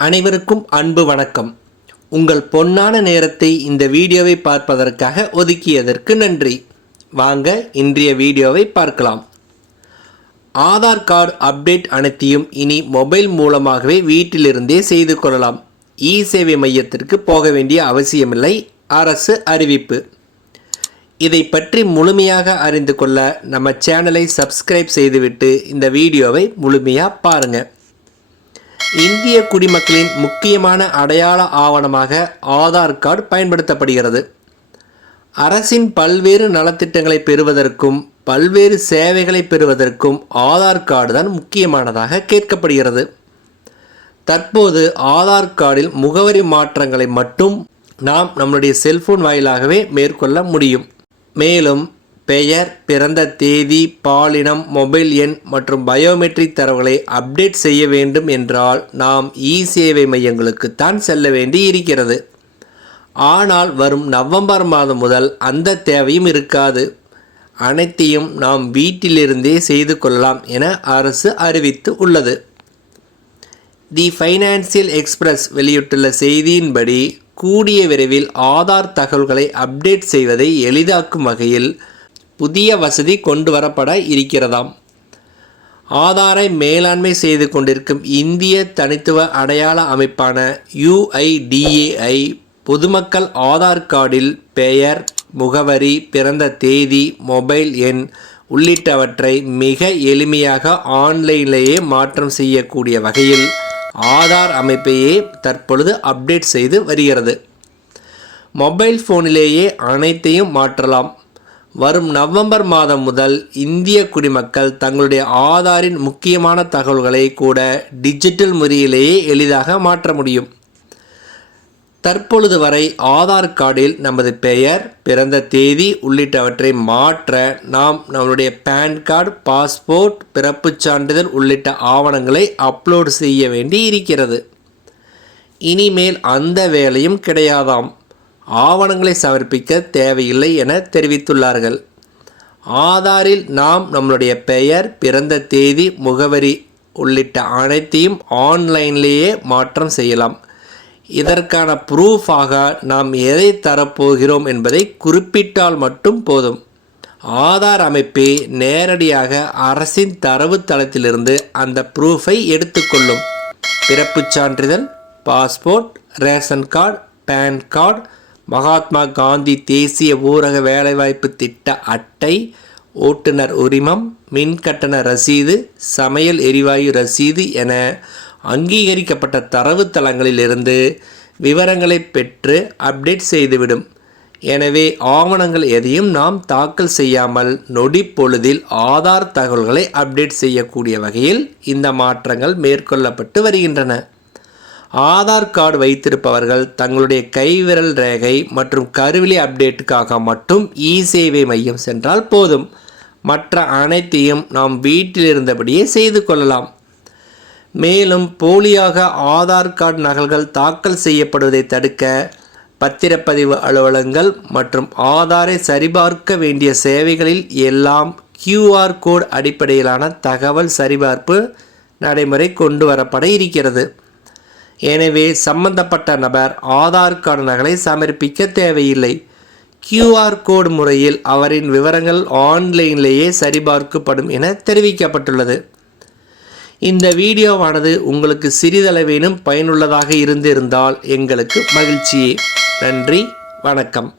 அனைவருக்கும் அன்பு வணக்கம். உங்கள் பொன்னான நேரத்தை இந்த வீடியோவை பார்ப்பதற்காக ஒதுக்கியதற்கு நன்றி. வாங்க இன்றைய வீடியோவை பார்க்கலாம். ஆதார் கார்டு அப்டேட் அனைத்தையும் இனி மொபைல் மூலமாகவே வீட்டிலிருந்தே செய்து கொள்ளலாம். இ சேவை மையத்திற்கு போக வேண்டிய அவசியமில்லை. அரசு அறிவிப்பு. இதை பற்றி முழுமையாக அறிந்து கொள்ள நம்ம சேனலை சப்ஸ்கிரைப் செய்துவிட்டு இந்த வீடியோவை முழுமையாக பாருங்கள். இந்திய குடிமக்களின் முக்கியமான அடையாள ஆவணமாக ஆதார் கார்டு பயன்படுத்தப்படுகிறது. அரசின் பல்வேறு நலத்திட்டங்களை பெறுவதற்கும் பல்வேறு சேவைகளை பெறுவதற்கும் ஆதார் கார்டு தான் முக்கியமானதாக கேட்கப்படுகிறது. தற்போது ஆதார் கார்டில் முகவரி மாற்றங்களை மட்டும் நாம் நம்முடைய செல்போன் வாயிலாகவே மேற்கொள்ள முடியும். மேலும் பெயர், பிறந்த தேதி, பாலினம், மொபைல் எண் மற்றும் பயோமெட்ரிக் தரவுகளை அப்டேட் செய்ய வேண்டும் என்றால் நாம் இ சேவை மையங்களுக்குத்தான் செல்ல வேண்டி இருக்கிறது. ஆனால் வரும் நவம்பர் மாதம் முதல் அந்த தேவையும் இருக்காது. அனைத்தையும் நாம் வீட்டிலிருந்தே செய்து கொள்ளலாம் என அரசு அறிவித்து உள்ளது. தி ஃபைனான்சியல் எக்ஸ்பிரஸ் வெளியிட்டுள்ள செய்தியின்படி கூடிய விரைவில் ஆதார் தகவல்களை அப்டேட் செய்வதை எளிதாக்கும் வகையில் புதிய வசதி கொண்டு வரப்பட இருக்கிறதாம். ஆதாரை மேலாண்மை செய்து கொண்டிருக்கும் இந்திய தனித்துவ அடையாள அமைப்பான UIDAI பொதுமக்கள் ஆதார் கார்டில் பெயர், முகவரி, பிறந்த தேதி, மொபைல் எண் உள்ளிட்டவற்றை மிக எளிமையாக ஆன்லைனிலேயே மாற்றம் செய்யக்கூடிய வகையில் ஆதார் அமைப்பையே தற்பொழுது அப்டேட் செய்து வருகிறது. மொபைல் ஃபோனிலேயே அனைத்தையும் மாற்றலாம். வரும் நவம்பர் மாதம் முதல் இந்திய குடிமக்கள் தங்களுடைய ஆதாரின் முக்கியமான தகவல்களை கூட டிஜிட்டல் முறையிலேயே எளிதாக மாற்ற முடியும். தற்பொழுது வரை ஆதார் கார்டில் நமது பெயர், பிறந்த தேதி உள்ளிட்டவற்றை மாற்ற நாம் நம்மளுடைய பேன் கார்டு, பாஸ்போர்ட், பிறப்புச் சான்றிதழ் உள்ளிட்ட ஆவணங்களை அப்லோடு செய்ய வேண்டி இருக்கிறது. இனிமேல் அந்த வேலையும் கிடையாதாம். ஆவணங்களை சமர்ப்பிக்க தேவையில்லை என தெரிவித்துள்ளார்கள். ஆதாரில் நாம் நம்மளுடைய பெயர், பிறந்த தேதி, முகவரி உள்ளிட்ட அனைத்தையும் ஆன்லைன்லேயே மாற்றம் செய்யலாம். இதற்கான ப்ரூஃபாக நாம் எதை தரப்போகிறோம் என்பதை குறிப்பிட்டால் மட்டும் போதும். ஆதார் அமைப்பே நேரடியாக அரசின் தரவுத்தளத்திலிருந்து அந்த ப்ரூஃபை எடுத்துக்கொள்ளும். பிறப்புச் சான்றிதழ், passport, ration card, PAN card, Mahatma Gandhi தேசிய ஊரக வேலைவாய்ப்பு திட்ட அட்டை, ஓட்டுநர் உரிமம், மின்கட்டண ரசீது, சமையல் எரிவாயு ரசீது என அங்கீகரிக்கப்பட்ட தரவுத்தளங்களிலிருந்து விவரங்களை பெற்று அப்டேட் செய்துவிடும். எனவே ஆவணங்கள் எதையும் நாம் தாக்கல் செய்யாமல் நொடி பொழுதில் ஆதார் தகவல்களை அப்டேட் செய்யக்கூடிய வகையில் இந்த மாற்றங்கள் மேற்கொள்ளப்பட்டு வருகின்றன. ஆதார் கார்டு வைத்திருப்பவர்கள் தங்களுடைய கைவிரல் ரேகை மற்றும் கருவிழி அப்டேட்டுக்காக மட்டும் இ சேவை மையம் சென்றால் போதும். மற்ற அனைத்தையும் நாம் வீட்டில் இருந்தபடியே செய்து கொள்ளலாம். மேலும் போலியாக ஆதார் கார்டு நகல்கள் தாக்கல் செய்யப்படுவதை தடுக்க பத்திரப்பதிவு அலுவலகங்கள் மற்றும் ஆதாரை சரிபார்க்க வேண்டிய சேவைகளில் எல்லாம் QR கோட் அடிப்படையிலான தகவல் சரிபார்ப்பு நடைமுறை கொண்டு வரப்பட இருக்கிறது. எனவே சம்பந்தப்பட்ட நபர் ஆதார் கார்டு நகலை சமர்ப்பிக்க தேவையில்லை. QR கோடு முறையில் அவரின் விவரங்கள் ஆன்லைனிலேயே சரிபார்க்கப்படும் என தெரிவிக்கப்பட்டுள்ளது. இந்த வீடியோவானது உங்களுக்கு சிறிதளவேனும் பயனுள்ளதாக இருந்திருந்தால் எங்களுக்கு மகிழ்ச்சியே. நன்றி, வணக்கம்.